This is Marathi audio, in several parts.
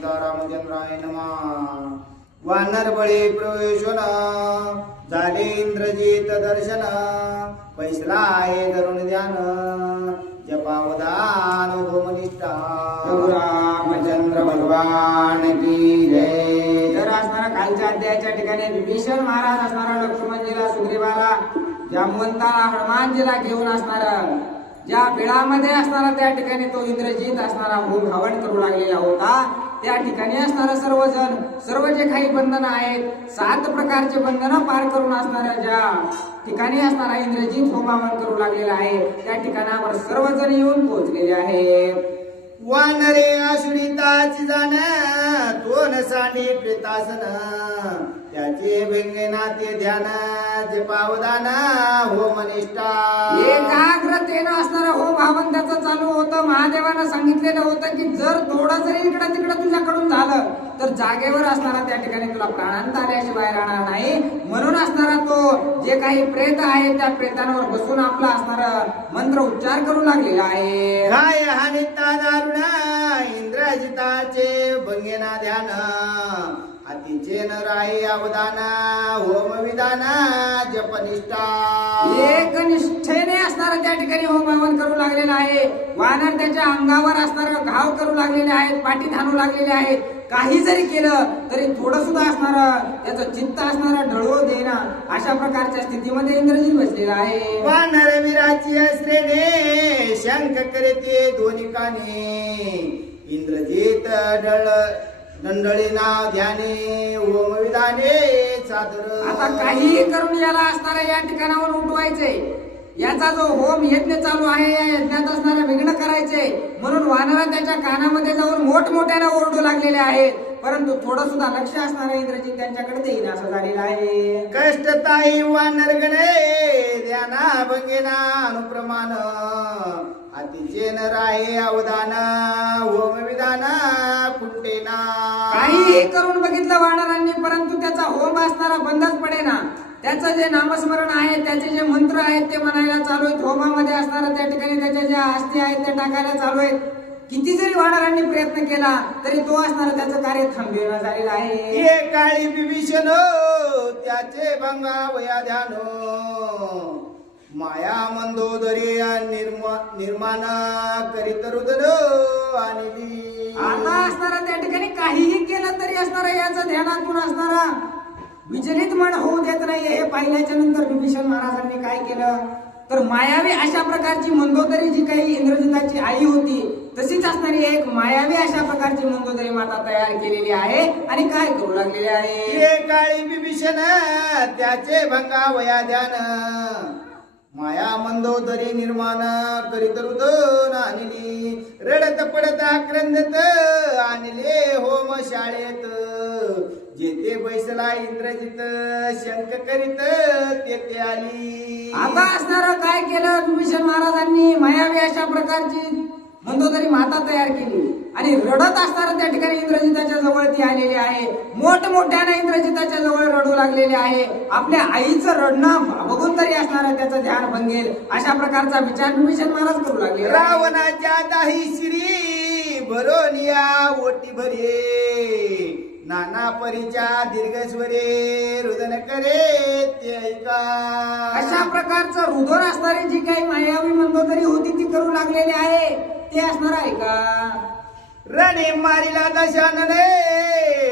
सीतारामचंद्राय नमः. वानर बळी प्रवेशन झाले इंद्रजित दर्शन, पैसला आहे धरून ध्यान, जपावदान होमनिष्ठा. रामचंद्र भगवान की जय. तर असणारा कालच्या अध्यायाच्या ठिकाणी विभीषण महाराज असणारा लक्ष्मणजीला, सुग्रीवाला, जामवंताला, हनुमानजीला घेऊन असणारा ज्या बिळामध्ये असणारा त्या ठिकाणी तो इंद्रजित असणारा होम हवन करू लागलेला होता. त्या ठिकाणी असणारा सर्वजण, सर्व जे काही बंधनं आहेत, 7 प्रकारचे बंधनं पार करून असणाऱ्या ज्या ठिकाणी असणारा इंद्रजित होम हवन करू लागलेला आहे त्या ठिकाणावर सर्वजण येऊन पोहोचलेले आहेत. वानरे आश्रिताची जाण, तोन सांडी प्रेतासन, त्याचे व्यंगनाते ध्यान, जपावदान होमनिष्ठा. एकाग्रतेनं असणारं होम हवन त्याचं चालू होतं. महादेवानं सांगितलेलं होतं की जर थोडा जरी इकडं तिकडं तुझ्याकडून झालं तर जागेवर असणारा त्या ठिकाणी तुला प्राणांत आल्याशिवाय राहणार नाही. म्हणून असणारा तो जे काही प्रेत आहे त्या प्रेतांवर बसून आपला असणारा मंत्र उच्चार करू लागलेला आहे. काय हानिता दारुण इंद्रजिताचे भंगेना ध्यान, अतिचे न राही अवदान, होम विधान जपनिष्ठा. एक निष्ठेने असणारा त्या ठिकाणी होम हवन करू लागलेला आहे. वानर त्याच्या अंगावर असणारा घाव करू लागलेले आहेत, पाठीत हाणू लागलेले आहेत. काही जरी केलं तरी थोडं सुद्धा असणारं त्याचं चित्त असणारा ढळू देना अशा प्रकारच्या स्थितीमध्ये इंद्रजित बसलेला आहे. वानर वीराची श्रेणे शंख करते दोन्ही काने, इंद्रजित दंडळी नाव ध्याने, ओम विधाने सादर. आता काहीही करून याला असणाऱ्या या ठिकाणावर उठवायचंय. याचा जो होम यज्ञ चालू आहे या यज्ञात असणारा विघ्न करायचे म्हणून वानरा त्याच्या कानामध्ये जाऊन मोठमोठ्याने ओरडू लागलेले आहेत. परंतु थोडं सुद्धा लक्ष असणारा इंद्रजित त्यांच्याकडे देईन असं झालेलं आहे. कष्टताई वानर गणे ध्याना भंगेना अनुप्रमाण, अतिचे न राहे अवदान, होम विधान कुंटेना. काहीही करून बघितलं वानरांनी परंतु त्याचा होम असणारा बंदच पडेना. त्याचं जे नामस्मरण आहे, त्याचे जे मंत्र आहेत ते म्हणायला चालू आहेत. होमामध्ये असणारा त्या ठिकाणी त्याच्या ज्या अस्थी आहेत ते टाकायला चालू आहेत. किती जरी वानरांनी प्रयत्न केला तरी तो असणारा त्याचं कार्य थांबवेना झालेलं आहे. हे काळी विभीषण त्याचे भंगावया ध्यान, माया मंदोदरी निर्माण करीत रुदन आणि. आता असणारा त्या ठिकाणी काहीही केलं तरी असणारा याचं ध्यानातून असणारा विचलित मन होऊ देत नाही. हे पाहिल्याच्या नंतर विभीषण महाराजांनी काय केलं तर मायावी अशा प्रकारची मंदोदरी जी काही इंद्रजिताची आई होती तशीच असणारी एक मायावी अशा प्रकारची मंदोदरी माता तयार केलेली आहे आणि काय करू लागलेली आहे. हे काळी विभीषण त्याचे भंगावया ध्यान, माया मंदोदरी निर्माण करीत रुदन आणली, रडत पडत आक्रंदत आणले होम शाळेत, जेथे बैसला इंद्रजित शंख करीत तेथे आली. आता असणारं काय केलं विभीषण महाराजांनी मायावी अशा प्रकारची मंदोदरी माता तयार केली आणि रडत असणारा त्या ठिकाणी इंद्रजिताच्या जवळ ती आलेली आहे. मोठमोठ्याने इंद्रजिताच्या जवळ रडू लागलेले आहे. आपल्या आईचं रडणं बघून तरी असणारा त्याचं ध्यान भंगेल अशा प्रकारचा विचार विभीषण महाराज करू लागले. रावणाच्या दाही श्री भरोनिया ओटी भरे, नाना परीच्या दीर्घस्वरे रुदन करे ते ऐका. अशा प्रकारचं रुदन असणारी जी काही मायावी मंदोदरी होती ती करू लागलेली आहे ते असणार आहे का. रणे मारिला दशानने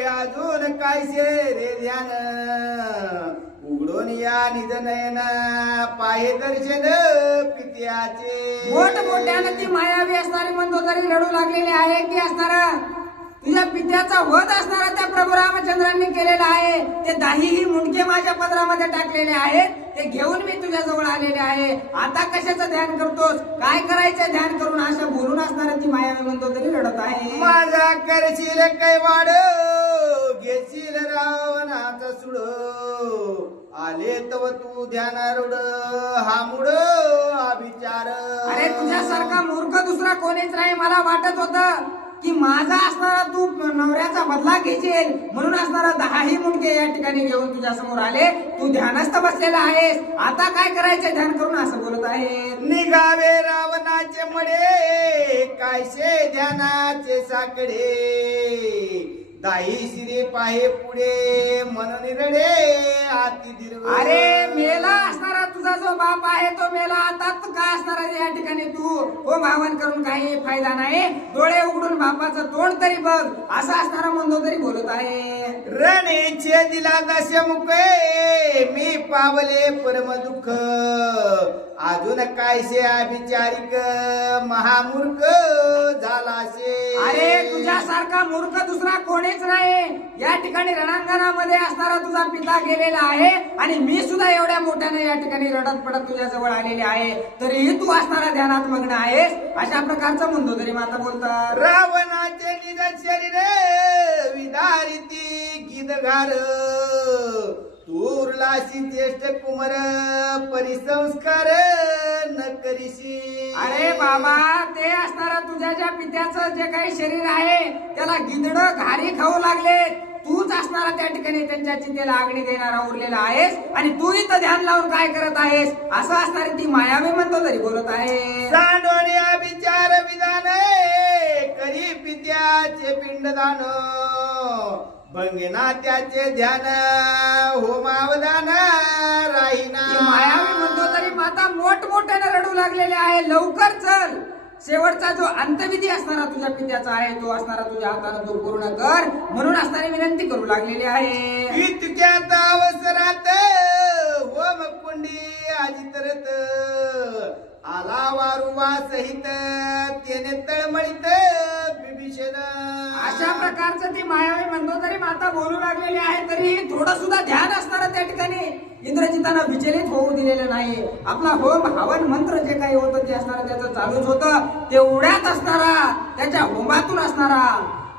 अजून कायसे रे ध्यान, उघडून या निज नयन पाहे दर्शन पित्याचे. मोठमोठ्याने ती मायावी असणारी मंदोदरी रडू लागलेली आहे की असणारा तुझ्या पित्याचा वध असणारा त्या प्रभू रामचंद्रांनी केलेला आहे. ते दाहीही मुंडके माझ्या पदरामध्ये टाकलेले आहेत. ते घेऊन मी तुझ्या जवळ आलेले आहे. आता कशाचं ध्यान करतोस, काय करायचं ध्यान करून अशा बोलून असणारा ती मायावी मंदोदरी रडत आहे. माझा करशील कैवाड घेशील रावणाचा सुड, आले तव तू ध्यानारूढ हा मूड अविचार. अरे तुझ्यासारखा मूर्ख दुसरा कोणीच नाही. मला वाटत होतं की माझा असणारा तू नवऱ्याचा बदला घेशील म्हणून असणारा 10ही मुंडके या ठिकाणी घेऊन तुझ्या समोर आले. तू ध्यानस्थ बसलेला आहेस. आता काय करायचं ध्यान करून असं बोलत आहे. निघावे रावणाचे मडे कायसे ध्यानाचे साकडे, दाई शिरे पाहे पुढे म्हणून रडे आती दीर्घ. अरे मेला असणारा तुझा जो बाप आहे तो मेला, आता तू काय असणार आहे या ठिकाणी? तू हो भावन करून काही फायदा नाही, डोळे उघडून बापाचं तोंड तरी बघ, असा असणारा म्हणतो तरी बोलत आहे. रणेचे दिला दशे मुखे मी पावले परम दुःख अजून कायशे अभिचारिक महामूर्ख झाला शे. अरे तुझ्यासारखा मूर्ख दुसरा कोणीच नाही. या ठिकाणी रणांगणामध्ये असणारा तुझा पिता गेलेला आहे आणि मी सुद्धा एवढ्या मोठ्याने या ठिकाणी रडत पडत तुझ्या जवळ आलेले आहे, तरीही तू असणारा ध्यानात मग्न आहेस, अशा प्रकारचं म्हणतो तरी माता बोलतात. रावणाचे निज शरीर विदारिती गीत घार तूरलाशी ज्येष्ठ कुमार परिसंस्कार न करीशी. अरे बाबा, ते असणारा तुझ्या ज्या पित्याचं जे काही शरीर आहे त्याला गिधड घारी खाऊ लागले, तूच असणारा त्या ठिकाणी त्यांच्या चितेला आगणी देणारा उरलेला आहेस आणि तू इथं ध्यान लावून काय करत आहेस, असं असणारी ती मायावी म्हणतो तरी बोलत आहे. सांडोने विचार विधान करी पित्याचे पिंडदान भंगेना त्याचे ध्यान होमावदान राहीना. ती मायावी म्हणतो तरी माता मोठमोठ्याने रडू लागलेले आहे. लवकर चल, शेवटचा जो अंतविधी असणारा तुझ्या पित्याचा आहे तो असणारा तुझ्या हाताने तो पूर्ण कर, म्हणून असणारी विनंती करू लागलेली आहे. इतक्यात अवसरात होम कुंडी अजितरत आला वारुवा सहित त्याने तळमळीत बिभीषण. अशा प्रकारचं ती मायावी म्हणतो तरी माता बोलू लागलेली आहे, तरी थोडं सुद्धा ध्यान असणारं त्या ठिकाणी इंद्रजितानं विचलित होऊ दिलेलं नाही. आपला होम हवन मंत्र जे काही होतं ते असणारं त्याचं चालूच होतं, तेवढ्यात असणारा त्याच्या होमातून असणारा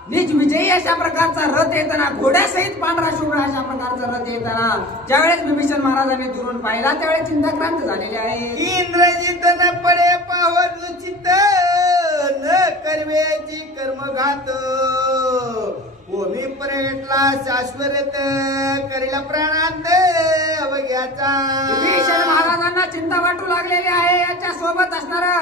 निज विजयी अशा प्रकारचा रथ येताना, घोड्यासहित पांढरा शुभ्र अशा प्रकारचा रथ येताना ज्यावेळेस बिभीषण महाराजांनी दुरून पाहिला त्यावेळेस चिंताक्रांत झालेले आहे. इंद्रजित न पडे पावत चित्त न करवेची कर्मघात होमी पर्यटला शाश्वत करीला प्राणांत अवघ्याचा. बिभीषण महाराजांना चिंता वाटू लागलेली आहे. याच्या सोबत असणारा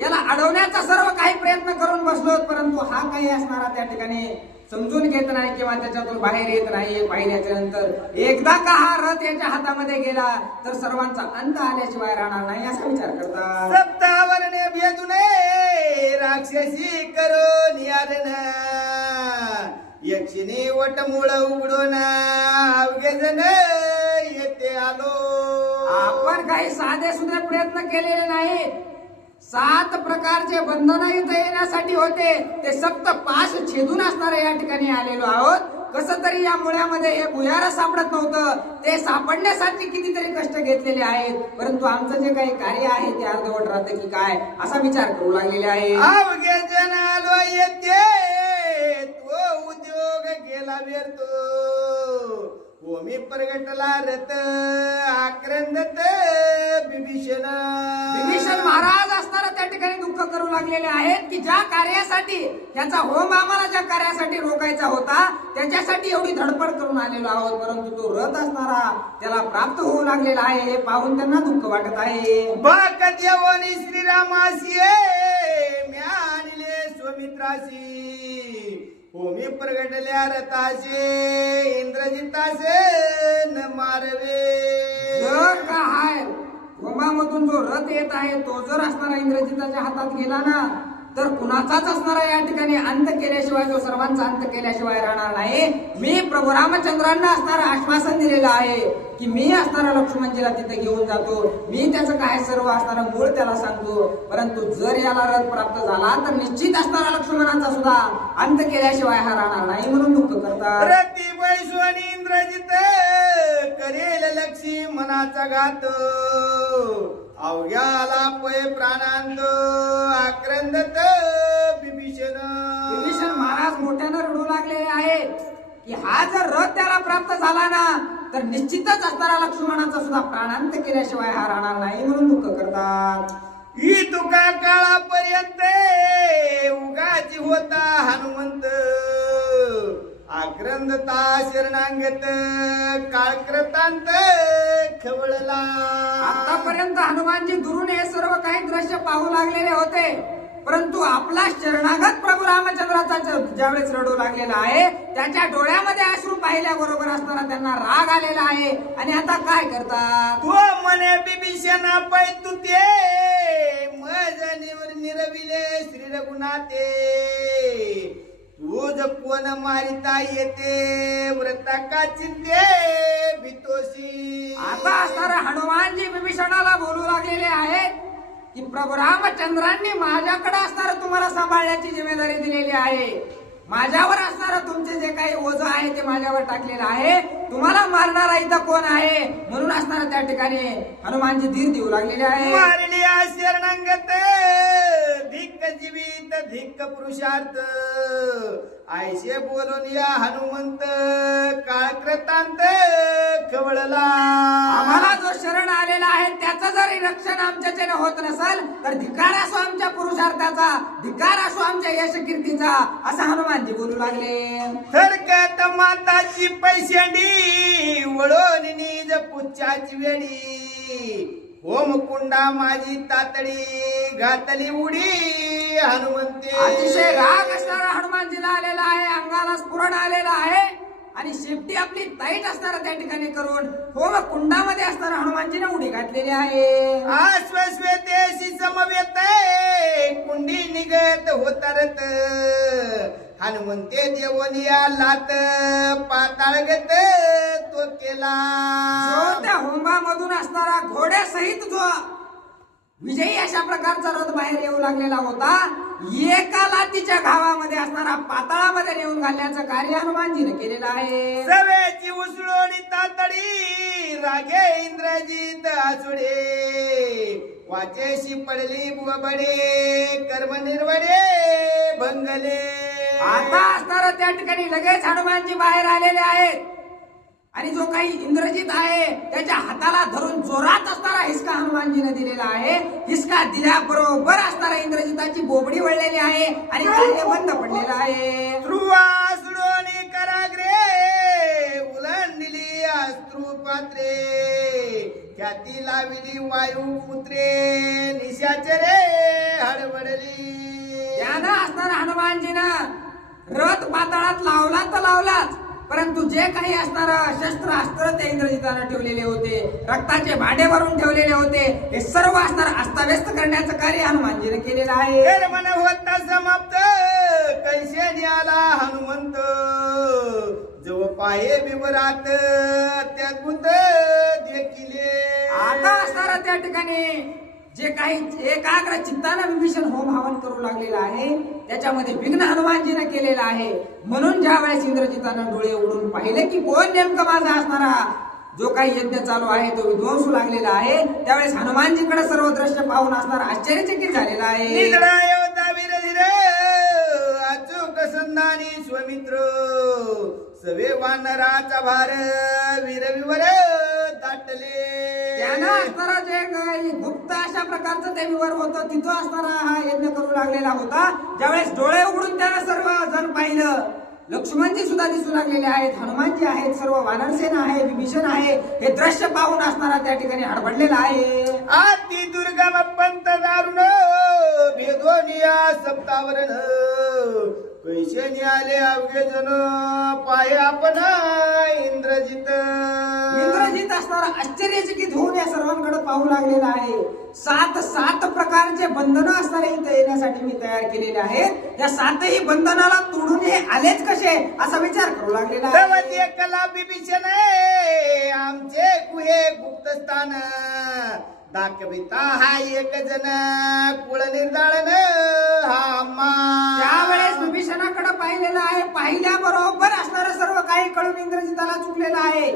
याला अडवण्याचा सर्व काही प्रयत्न करून बसलो, परंतु हा काही असणारा त्या ठिकाणी समजून घेत नाही किंवा त्याच्यातून बाहेर येत नाही. पाहिल्याच्या नंतर एकदा का हा रथ याच्या हातामध्ये गेला तर सर्वांचा अंत आल्याशिवाय राहणार नाही असा विचार करतात. सप्तावरणे भेदुने राक्षसी करो नियारण यक्षिणी वटमुळ उघडून अवघे जण येते आलो. आपण काही साधे सुधे प्रयत्न केलेले नाही. 7 प्रकारचे बंधन इथं येण्यासाठी होते, ते सप्त पाश छेदून असणारे या ठिकाणी आलेलो आहोत. कसं तरी या मुळ्यामध्ये हे भुयार सापडत नव्हतं, ते सापडण्यासाठी कितीतरी कष्ट घेतलेले आहेत, परंतु आमचं जे काही कार्य आहे ते अर्धवट राहतं की काय असा विचार करू लागलेले आहे. अवघे जण आलो येते तो उद्योग गेला व्यर्थ होमी प्रगटला रथ आक्रंदत बिभीषण. बिभीषण महाराज असणारा त्या ठिकाणी दुःख करू लागलेले आहेत की ज्या कार्यासाठी त्याचा होम आम्हाला ज्या कार्यासाठी रोखायचा होता त्याच्यासाठी एवढी धडपड करून आलेलो आहोत, परंतु तो रथ असणारा त्याला प्राप्त होऊ लागलेला आहे हे पाहून त्यांना दुःख वाटत आहे. भक्त यवनी श्रीरामासी म्या आणले स्वमित्रासी होमी प्रगटल्या रथाचे इंद्रजिताचे न मारवे. जर का हाय होमामधून जो रथ येत आहे तो जर असणारा इंद्रजिताच्या हातात गेला ना तर कुणाचाच असणारा या ठिकाणी अंत केल्याशिवाय, जो सर्वांचा अंत केल्याशिवाय राहणार नाही. मी प्रभू रामचंद्रांना असणारं आश्वासन दिलेलं आहे की मी असणारा लक्ष्मणजीला तिथे घेऊन जातो, मी त्याचं काय सर्व असणारं मूळ त्याला सांगतो, परंतु जर याला रथ प्राप्त झाला तर निश्चित असणारा लक्ष्मणाचा सुद्धा अंत केल्याशिवाय हा राहणार नाही म्हणून दुःख करतात. रती वैश्वनी इंद्रजित करेल लक्षी मनाचा घात अवघ्याला पै प्राणांत आक्रंदत बिभीषण. बिभीषण महाराज मोठ्यानं रडू लागलेले आहेत की हा जर रथ त्याला प्राप्त झाला ना तर निश्चितच असणारा लक्ष्मणाचा सुद्धा प्राणांत केल्याशिवाय हा राहणार नाही म्हणून दुःख करतात. ही तुका काळापर्यंत उगाची होता हनुमंत आक्रंदता शरणांगत काळकृतांत खवळला. आतापर्यंत हनुमानजी दुरून हे सर्व काही दृश्य पाहू लागलेले होते, परंतु आपला शरणागत प्रभू रामचंद्राचा ज्यावेळेस रडू लागलेला आहे त्याच्या डोळ्यामध्ये अश्रू पाहिल्याबरोबर असताना त्यांना राग आलेला आहे आणि आता काय करतात. तू मने बिभीषणा पै तू ते मजनीवर निरविले श्री रघुनाथे तूज कोण मारिता येते व्रता का चिंते भीतोशी. आता असणारा हनुमानजी विभीषणाला बोलू लागलेले आहेत की प्रभू रामचंद्रांनी माझ्याकडे असणारं तुम्हाला सांभाळण्याची जिम्मेदारी दिलेली आहे. माझ्यावर असणारं तुमचे जे काही ओझं आहे ते माझ्यावर टाकलेलं आहे. तुम्हाला मारणारा इथं कोण आहे म्हणून असणारा त्या ठिकाणी हनुमानजी धीर देऊ लागलेले आहे. मारली शरणांगत धिक्क जीवित धिक्क पुरुषार्थ आयशे बोलून या हनुमंत काळकृतांत कवळला. आम्हाला जो शरण आलेला आहे त्याचं जरी रक्षण आमच्याच्याने होत नसेल तर धिकार असो आमच्या पुरुषार्थाचा, धिकार असो आमच्या यश कीर्तीचा, असं हनुमानजी बोलू लागले. थरकत माताची पैशेंडी वळून निज पुच्छाची वेळी होम कुंडा माझी तातडी घातली उडी हनुमंते. अतिशय राग असणारा हनुमानजीला आलेला आहे, अंगाला स्फुरण आलेला आहे आणि शेपटी आपली ताईट असणारा त्या ठिकाणी करून होम कुंडामध्ये असणारा हनुमानजीने उडी घातलेली आहे. आश्वस्वेतेशी समवेत कुंडी निघत होतारत हनुमंते देवनिया लात पाताळगत तो केला. जो त्या होंबामधून असणारा घोड्यासहित जो विजयी अशा प्रकारचा रथ बाहेर येऊ लागलेला होता एका लातीच्या घावामध्ये असणारा पाताळामध्ये नेऊन घालण्याचं कार्य हनुमानजीने केलेलं आहे. सवेची उसळोणी तातडी रागे इंद्रजित आसुडे वाचेशी पडली बुबडे कर्म निर्वडे भंगले. आता असणारा त्या ठिकाणी लगेच हनुमानजी बाहेर आलेले आहेत आणि जो काही इंद्रजित आहे त्याच्या हाताला धरून जोरात असणारा हिसका हनुमानजीने दिलेला आहे. हिसका दिल्याबरोबर असणारा इंद्रजिताची बोबडी वळलेली आहे आणि कार्य बंद पडलेलं आहे. ध्रुवासुडोनी कराग्रे उलंडली अश्रू पात्रे ख्याती लाविली वायू पुत्रे निशाचरे हडबडली. त्यानं असणारा हनुमानजीनं रथ पाताळात लावला तर लावलाच, परंतु जे काही असणार शस्त्र अस्त्र ते इंद्रजितानं ठेवलेले होते, रक्ताचे भांडे भरून ठेवलेले होते, हे सर्व असणार अस्ताव्यस्त करण्याचं कार्य हनुमानजीने केलेलं आहे. मन होता समाप्त कैसे नियाला हनुमंत जो पाये विवरात अत्याद्भुत देखिले. आता असणारा त्या ठिकाणी जे काही एकाग्र चित्तानं विभीषण होम हवन करू लागलेला आहे त्याच्यामध्ये विघ्न हनुमानजीने केलेलं आहे. म्हणून ज्या वेळेस इंद्रजितानं डोळे उडून पाहिले की कोण नेमकं माझा असणारा जो काही यज्ञ चालू आहे तो विध्वंसू लागलेला आहे त्यावेळेस हनुमानजीकडे सर्व दृश्य पाहून असणार आश्चर्यचकित झालेला आहे. अचूक संधानी स्वमित्र सवे वानराचा भार वीरविवर दाटले. त्यानं असणारा जे काही गुप्त अशा प्रकारचं ते विवर होतं तिथं असणारा हा यज्ञ करू लागलेला होता. ज्यावेळेस डोळे उघडून त्यानं सर्व जण पाहिलं, लक्ष्मणजी सुद्धा दिसू लागलेले आहेत, हनुमानजी आहेत, सर्व वानरसेना आहे, विभीषण आहे, हे दृश्य पाहून असणारा त्या ठिकाणी हडबडलेला आहे. अति दुर्गम पंत दारुण भेदोनिया सप्तावरण कैसे नियाले अवघे जन पाय आपण इंद्रजित. इंद्रजित असणारा आश्चर्यचकित होऊन या सर्वांकडे पाहू लागलेला आहे. 7 प्रकारचे बंधनं असणारे इथे येण्यासाठी मी तयार केलेले आहेत. या 7ही बंधनाला तोडून हे आलेच कसे असा विचार करू लागलेला आहे. कला बिभीषण आमचे गुहे गुप्तस्थान दाखविता हा एक जण कुळ निर्दाळन हा. त्यावेळेस विभीषणाकडे पाहिलेलं आहे. पाहिल्याबरोबर असणारं सर्व काही कळून इंद्रजिताला चुकलेलं आहे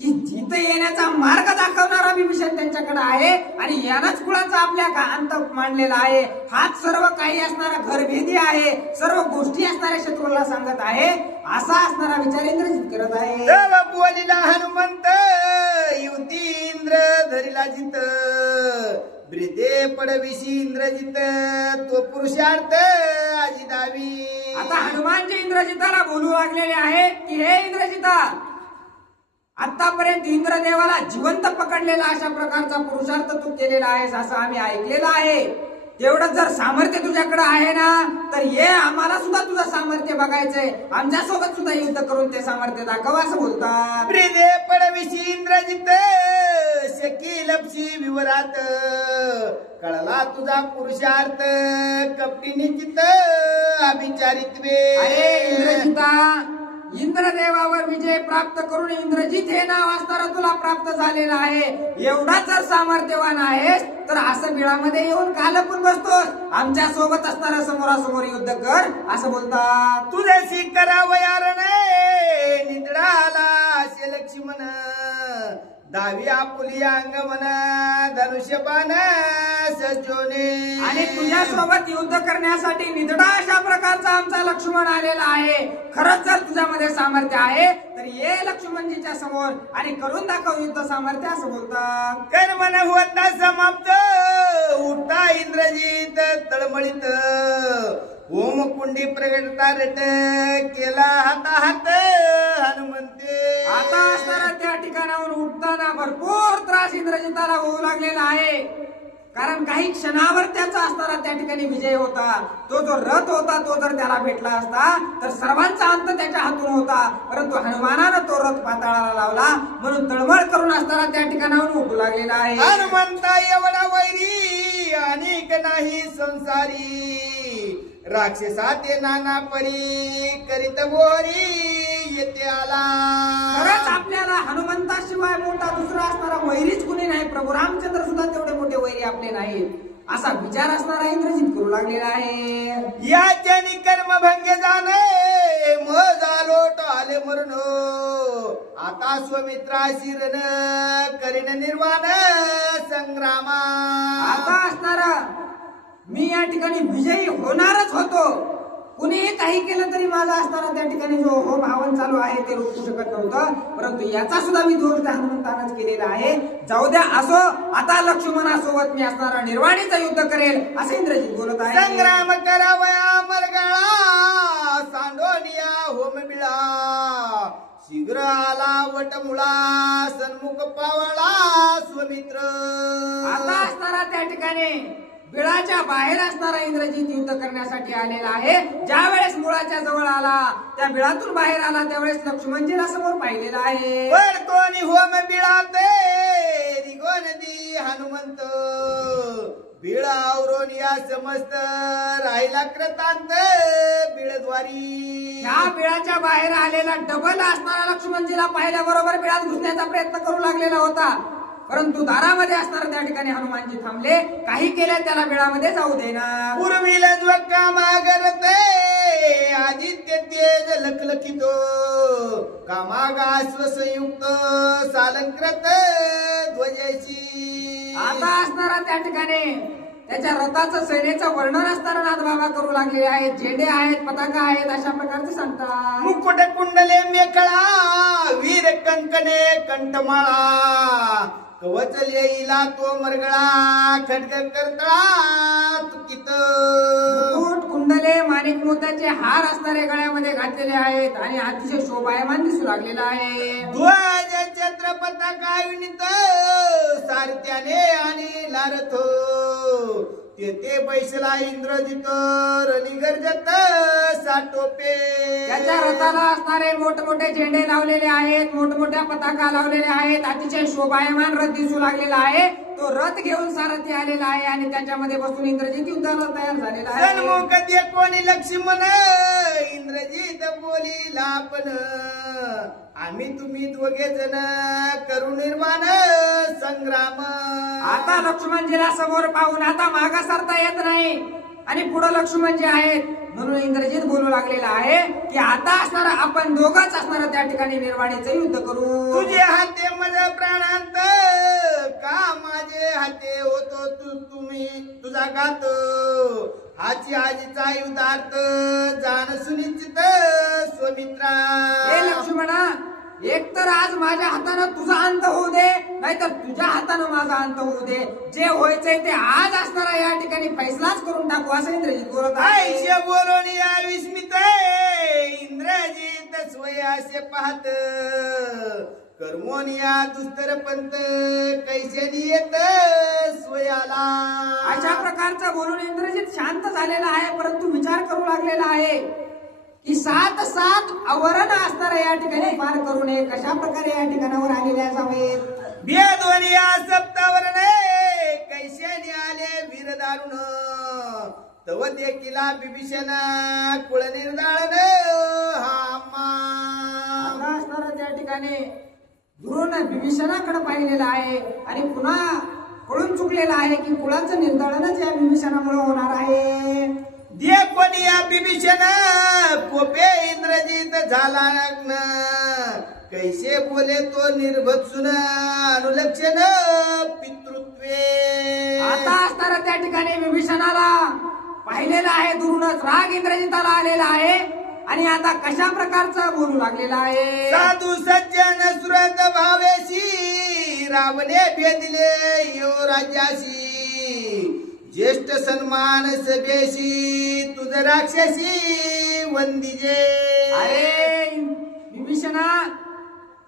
की जिथं येण्याचा मार्ग दाखवणारा विभीषण त्यांच्याकडे आहे आणि यानंच कुळाचा आपल्या अंत मांडलेला आहे. हाच सर्व काही असणारा घरभेदी आहे, सर्व गोष्टी असणाऱ्या शत्रूला सांगत आहे असा असणारा विचार इंद्रजित करत आहे. बोलिला हनुमंत युती इंद्र धरिला जित ब्रिदे पडविशी इंद्रजित तो पुरुषार्थ आजी दावी. आता हनुमानजी इंद्रजिताला बोलू लागलेले आहे की हे इंद्रजिता, आतापर्यंत इंद्रदेवाला जिवंत पकडलेला अशा प्रकारचा पुरुषार्थ तू केलेला आहेस असं आम्ही ऐकलेलं आहे. तेवढं जर सामर्थ्य तुझ्याकडे आहे ना तर ये आम्हाला सुद्धा तुझं सामर्थ्य बघायचंय, आमच्या सोबत सुद्धा युद्ध करून ते सामर्थ्य दाखव असं बोलतात. प्रिदे पडविशी इंद्रजित शकी लपशी विवरात कळला तुझा पुरुषार्थ कपटी निश्चित अभिचारित्वे. अरे इंद्रजिता, इंद्रदेवावर विजय प्राप्त करून इंद्रजित हे नाव असणारा तुला प्राप्त झालेलं आहे. एवढा जर सामर्थ्यवान आहेस तर असं बिळामध्ये येऊन का लपून बसतोस? आमच्या सोबत असणारा समोरासमोर युद्ध कर असं बोलतात. तुझ्याशी करावयारणे निद्राला असे लक्ष्मण दावी आपुली अंगमन धनुष्यबाण सजोने. आणि तुझ्या सोबत युद्ध करण्यासाठी निधडा अशा प्रकारचा आमचा लक्ष्मण आलेला आहे. खरंच जर तुझ्यामध्ये सामर्थ्य आहे तर ये लक्ष्मणजीच्या समोर आणि करून दाखव युद्ध सामर्थ्य असं बोलतात. कर्मन होता समाप्त उठता इंद्रजित तळमळीत ओम कुंडी प्रगटता रट केला हाताहात हनुमंते. आता असणारा त्या ठिकाणाहून उठताना भरपूर त्रास इंद्रजिताला होऊ लागलेला आहे. कारण काही क्षणावर त्याचा असणारा त्या ठिकाणी विजय होता. तो जो रथ होता तो जर त्याला भेटला असता तर सर्वांचा अंत त्याच्या हातून होता. परंतु हनुमानानं तो रथ पाताळाला लावला म्हणून तळमळ करून असताना त्या ठिकाणाहून उठू लागलेला आहे. हनुमंता एवढा वैरी अनेक नाही संसारी राक्षसाते नाना परी करीत बोरी येते आला. खरंच आपल्याला हनुमंताशिवाय मोठा दुसरा असणारा वैरीच कुणी नाही. प्रभू रामचंद्र सुद्धा तेवढे मोठे वैरी आपले नाहीत असा विचार असणारा इंद्रजित करू लागलेला आहे. याच्यानी कर्मभंगे जाणे मज आलोट आले मरण आता स्वमित्राशी रण करीन निर्वाण संग्रामा. आता असणारा मी या ठिकाणी विजयी होणारच होतो. कुणीही काही केलं तरी माझा असणारा त्या ठिकाणी जो होम हवन चालू आहे ते रोखू शकत नव्हतं. परंतु याचा सुद्धा मी दोष त्या हनुमंतानंच केलेला आहे. जाऊ द्या असो, आता लक्ष्मणासोबत मी असणारा निर्वाणीचं युद्ध करेल असं इंद्रजित बोलत आहे. संग्राम करावया मरगळा सांडोनिया होम बिळा शीघ्र आला वटमुळा सन्मुख पावळा स्वमित्र. आता असणारा त्या ठिकाणी बिळाच्या बाहेर असणारा इंद्रजित युद्ध करण्यासाठी आलेला आहे. ज्या वेळेस मुळाच्या जवळ आला, त्या बिळातून बाहेर आला त्यावेळेस लक्ष्मणजीला समोर पाहिलेला आहे. पडतोनी होम बिळाते रिगोन दी हनुमंत बिळा औरोनिया समस्त राहिला कृतांत बिळद्वारी. या बिळाच्या बाहेर आलेला डबल असणारा लक्ष्मणजीला पाहिल्याबरोबर बिळात घुसण्याचा प्रयत्न करू लागलेला होता. परंतु दारामध्ये असणारा त्या ठिकाणी हनुमानजी थांबले. काही केल्या त्याला बिळामध्ये जाऊ देणार. पूर्वीला कामागरते आदित्य तेज लखलखितो कामागाश्व संयुक्त सालंकृत ध्वजाची. आता असणारा त्या ठिकाणी त्याच्या रथाचं सेनेचं वर्णन असताना नाथबाबा करू लागले आहेत. झेंडे आहेत, पताका आहेत अशा प्रकारचे सांगतात. मुकुट कुंडले मेखळा वीर कंकणे कंठमाळा कवच येईला तो मरगळा खड्ग करतळा तुकित. मुकुट कुंडले माणिक मोत्याचे हार असणारे गळ्यामध्ये घातलेले आहेत आणि अतिशय शोभायमान दिसू लागलेला आहे. ध्वज छत्र पताका विनित सारथ्याने आणि लारथ तेथे बैसला इंद्रजित रनिगर्जत साटोपे. त्याच्या रथाला असणारे मोठमोठे झेंडे लावलेले आहेत, मोठमोठ्या पताका लावलेल्या आहेत, अतिशय शोभायमान रथ दिसू लागलेला आहे. तो रथ घेऊन सारथी आलेला आहे आणि त्याच्यामध्ये बसून इंद्रजित युद्धाला तयार झालेला आहे. सन्मुख दे कोणी लक्ष्मण इंद्रजित बोलीला पण आम्ही तुम्ही दोघे जण करू निर्माण संग्राम. आता लक्ष्मणजीला समोर पाहून आता मागा सरता येत नाही आणि पुढे लक्ष्मणजी आहेत म्हणून इंद्रजित बोलू लागलेला आहे की आता असणारा आपण दोघंच असणारा त्या ठिकाणी निर्वाणीचं युद्ध करू. तुझे हाते माझ्या प्राणांत का माझे हाते होतो तुम्ही तुझा गात हाची आजीचा युद्धार्थ जाण सुनिश्चित स्वमित्रा. हे लक्ष्मणा, एक तर आज माझ्या हातानं तुझा अंत होऊ दे, नाहीतर तुझ्या हातानं माझा अंत होऊ दे. जे व्हायचंय ते आज असणारा या ठिकाणी फैसलाच करून टाकू असं इंद्रजित बोलत आहे. आयुष्य बोलून या विस्मित इंद्रजित स्वयासे पाहत कर्मोनिया दुस्तर पंत कैसे येत स्वयाला. अशा प्रकारचं बोलून इंद्रजित शांत झालेला आहे, परंतु विचार करू लागलेला आहे की 7 आवरण असणार या ठिकाणी पार करू नये. कशा प्रकारे या ठिकाणावर आलेले असावेत. भेदोनिया सप्तावरण कैसे आले वीर दारुण तव देखिला बिभीषण कुळ निर्दाळन आता असणारा त्या ठिकाणी गुरुने बिभीषणाकडे पाहिलेला आहे आणि पुन्हा कळून चुकलेला आहे की कुळाचं निर्दाळनच या बिभीषणामुळे होणार आहे. कोणिया बिभीषण कोपे इंद्रजित झाला नग्न कैसे बोले तो निर्भत्सुन अनुलक्षण पितृत्वे. आता असताना त्या ठिकाणी विभीषणाला पाहिलेला आहे, दुरूनच राग इंद्रजिताला आलेला आहे आणि आता कशा प्रकारचं बोलू लागलेला आहे. साधू सज्जन सुरत भावेशी रावणे भेदिले यो राज्याशी ज्येष्ठ सन्मान सभेशी तुझ राक्षसी वंदिजे. अरे विभीषणा,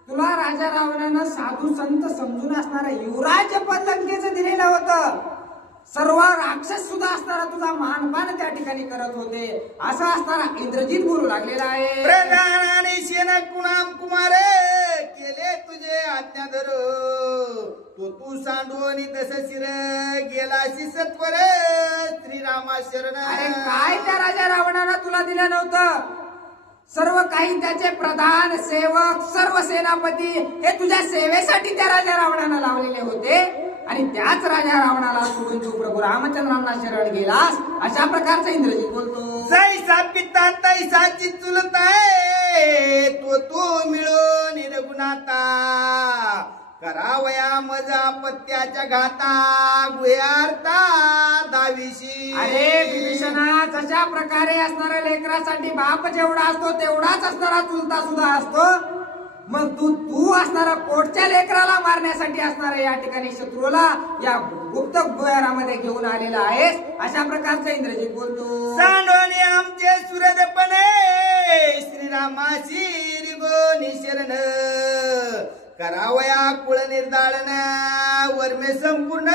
तुला राजा रावणानं साधू संत समजून असणारा युवराज पद लंकेचं दिलेलं होतं. सर्व राक्षस सुद्धा असणारा तुझा मानपान त्या ठिकाणी करत होते. असं असणारा इंद्रजित बोलू लागलेला आहे. प्रधान आणि सेना कुणाम कुमार केले तुझे आज्ञाधर तू सांडून दस शिर गेलाशी सत्वर श्रीरामा शरण. अरे काय त्या राजा रावणानं तुला दिलं नव्हतं. सर्व काही त्याचे प्रधान सेवक सर्व सेनापती हे तुझ्या सेवेसाठी त्या राजा रावणाला लावलेले होते आणि त्याच राजा रावणाला सोडून तू प्रभू रामचंद्रांना शरण गेलास. अशा प्रकारचा इंद्रजित बोलतो. जैसा पिता तैसाची चुलताय तू मिळून निर्गुणाता करावया मजा पत्त्याच्या घाता गुयार्ता दाविशी. अरे विभीषणा, जशा प्रकारे असणाऱ्या लेकरासाठी बाप जेवढा असतो तेवढाच असणारा चुलता सुद्धा असतो. मग तू असणारा पोटच्या लेकराला मारण्यासाठी असणाऱ्या या ठिकाणी शत्रूला या गुप्त गुहारामध्ये घेऊन आलेला आहेस. अशा प्रकारचा इंद्रजित बोलतो. सांडोनी आमचे सुरदपणे श्रीरामाशी रिगोनी शरण करावया कुळ निर्दाळन वर्मे संपूर्ण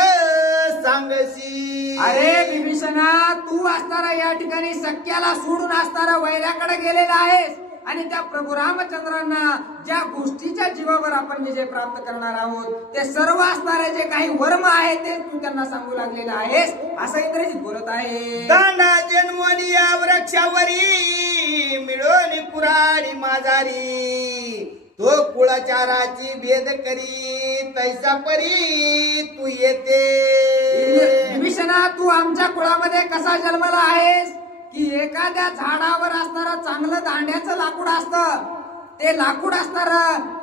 सांगशी. अरे विभीषणा, तू असणारा या ठिकाणी सख्याला सोडून असणारा वैराकडे गेलेला आहेस आणि त्या प्रभू रामचंद्रांना ज्या गोष्टीच्या जीवावर आपण विजय प्राप्त करणार आहोत ते सर्व असणारे जे काही वर्म आहे ते तू त्यांना सांगू लागलेला आहेस. असं इंद्रजित बोलत आहे. दांडा जन्मोनी या वृक्षावरी मिळोनी कुराडी माझारी तो कुळाचाराची भेद करी तैसा परी तू येते. विभीषणा, तू आमच्या कुळामध्ये कसा जन्मला आहेस की एखाद्या झाडावर असणारा चांगलं दांड्याचं लाकूड असतं, ते लाकूड असणार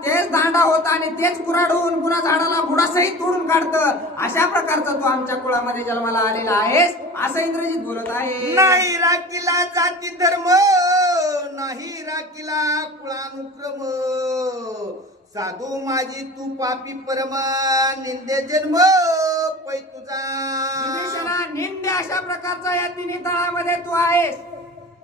तेच दांडा होता आणि तेच कुऱ्हाड होऊन पुन्हा झाडाला बुडासहित तोडून काढतं. अशा प्रकारचा तू आमच्या कुळामध्ये जन्माला आलेला आहेस. असं इंद्रजित बोलत आहे. नाही राखीला जाती धर्म नाही राखीला कुळानुक्रम साधू माझी तू पापी परम निंदे जन्म पै तुझा. विभीषणा, निंदे अशा प्रकारचा या तिन्ही तळामध्ये तू आहेस.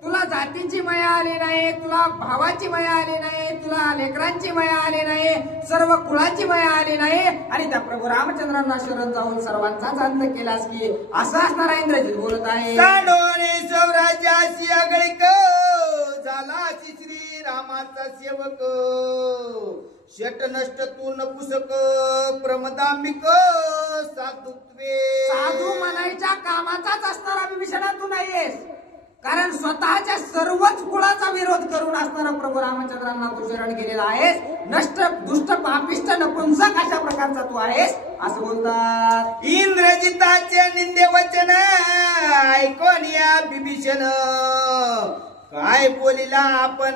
तुला जातीची माया आली नाही, तुला भावाची माया आली नाही, तुला लेकरांची माया आली नाही, सर्व कुळाची माया आली नाही आणि त्या प्रभू रामचंद्रांना शरण जाऊन सर्वांचाच अंत केलास की असं असणारा इंद्रजित बोलत आहे. सांडोनी स्वराज्याशी आगळिक झाला श्री रामाचा सेवक शट नष्ट तू नपुसक प्रमदांबिक साधुत्वे. साधू म्हणायच्या कामाचाच असणारा विभीषणा तू नाहीयेस, कारण स्वतःच्या सर्वच कुळाचा विरोध करून असणारा प्रभू रामचंद्रांना तू शरण गेलेला आहेस. नष्ट दुष्ट पापिष्ट नपुंसक अशा प्रकारचा तू आहेस असं बोलतात. इंद्रजिताचे निंदे वचन ऐकून या बिभीषण काय बोलिला आपण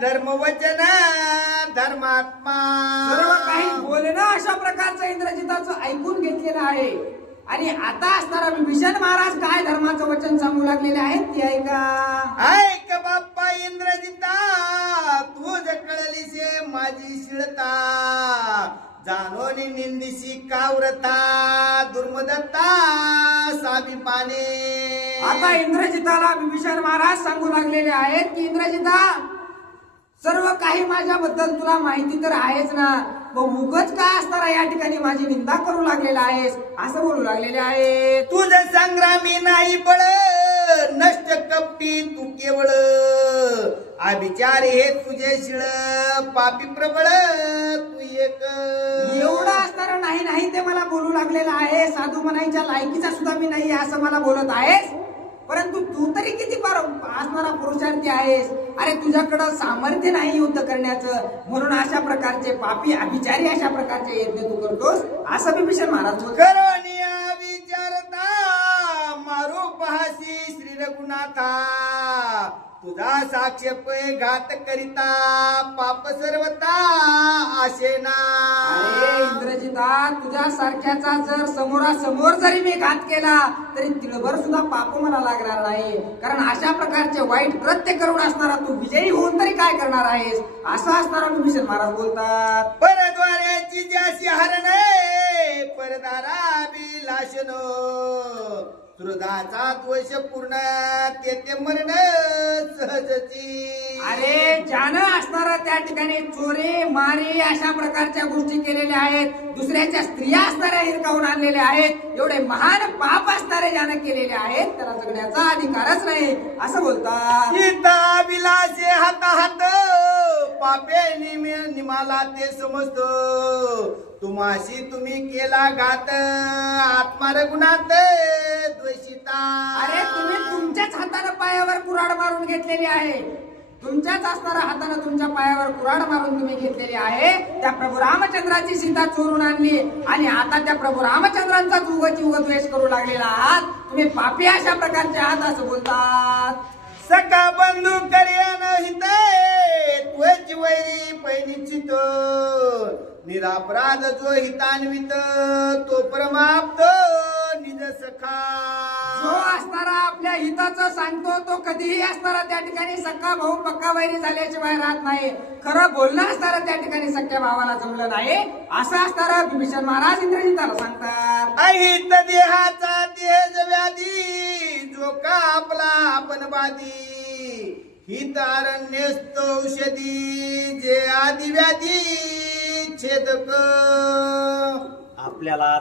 धर्म वचन धर्मात्मा. सर्व काही बोलणं अशा प्रकारचं इंद्रजिताचं ऐकून घेतलेलं आहे आणि आता असणारा विभीषण महाराज काय धर्माचं वचन सांगू लागलेले आहेत ते ऐका. ऐक बाप्पा इंद्रजिता तू कळलीसे माझी शिळता जानोनी निंदिशी काव्रता दुर्मदत्ता साबी पाने. आता इंद्रजिताला विभीषण महाराज सांगू लागलेले आहेत की इंद्रजिता, सर्व काही माझ्याबद्दल तुला माहिती तर आहेच ना, मग उगच का असताना या ठिकाणी माझी निंदा करू लागलेला आहेस, असं बोलू लागलेले आहे. तुझं संग्रामी नाही बळ, नष्ट कपटी तू केवळ, अभिचार हे तुझे शिळ, पापी प्रबळ तू एक. एवढं असताना नाही नाही ते मला बोलू लागलेलं आहे, साधू म्हणायच्या लायकीचा सुद्धा मी नाही असं मला बोलत आहेस. परंतु तू तरी किती असणारा पुरुषार्थी आहेस. अरे तुझ्याकडं सामर्थ्य नाही युद्ध करण्याचं, म्हणून अशा प्रकारचे पापी अभिचारी अशा प्रकारचे यज्ञ तू करतोस, असं विभीषण महाराज बोलतात. करोनिया विचारता मारू पहासी श्री रघुनाथा, तुझा साक्षेप घात करिता पाप सर्वता आशेना. अरे इंद्रजिता, तुझ्या सारख्याचा जर समोरासमोर जरी मी घात केला तरी तिळभर सुद्धा पाप मला लागणार नाही, कारण अशा प्रकारचे वाईट कृत्य करून असणारा तू विजयी होऊन तरी काय करणार आहेस, असं असणारा विभीषण महाराज बोलतात. परद्वाऱ्याची ज्याशी हरणे, परदारा बिलाशन, हृदाचा द्वेष पूर्ण तेथे मरण सहजची. अरे ज्यानं असणारा त्या ठिकाणी चोरी मारी अशा प्रकारच्या गोष्टी केलेल्या आहेत, दुसऱ्याच्या स्त्रिया असणाऱ्या हिरकावून आणलेल्या आहेत, एवढे महान पाप असणारे ज्यानं केलेले आहेत त्याला जगण्याचा अधिकारच नाही, असं बोलतात. गीता विलासे हात पापे निमाला ते समजत, तुम्हाशी तुम्ही केला घात आत्मा रघुनाथ द्वेषिता. अरे तुम्ही तुमच्याच हातानं पायावर कुऱ्हाड मारून घेतलेली आहे, तुमच्याच असणाऱ्या हातानं तुमच्या पायावर कुऱ्हाड मारून तुम्ही घेतलेली आहे. त्या प्रभू रामचंद्राची सीता चोरून आणली आणि आता त्या प्रभू रामचंद्रांचा उग द्वेष करू लागलेला आहात, तुम्ही पापी अशा प्रकारचे आहात असं बोलतात. सखा बंधू कर्यान हिते, त्वची वैरी पैनिचित, निरापराध जो हितान्वित, तो परमाप्त निज सखा. जो असणारा आपल्या हिताचं सांगतो तो कधीही असणारा त्या ठिकाणी सख्खा भाऊ पक्का वैरी झाल्याशिवाय राहत नाही. खरं बोलणं असणारा त्या ठिकाणी सख्या भावाला जमलं नाही, असं असणारा विभीषण महाराज इंद्रजिताला सांगतात. अहित देहाचा देह व्याधी, जो का आपला आपण बाधी, हित अरण्यस्त औषधी, जे आदि व्याधी छेदक. आपल्याला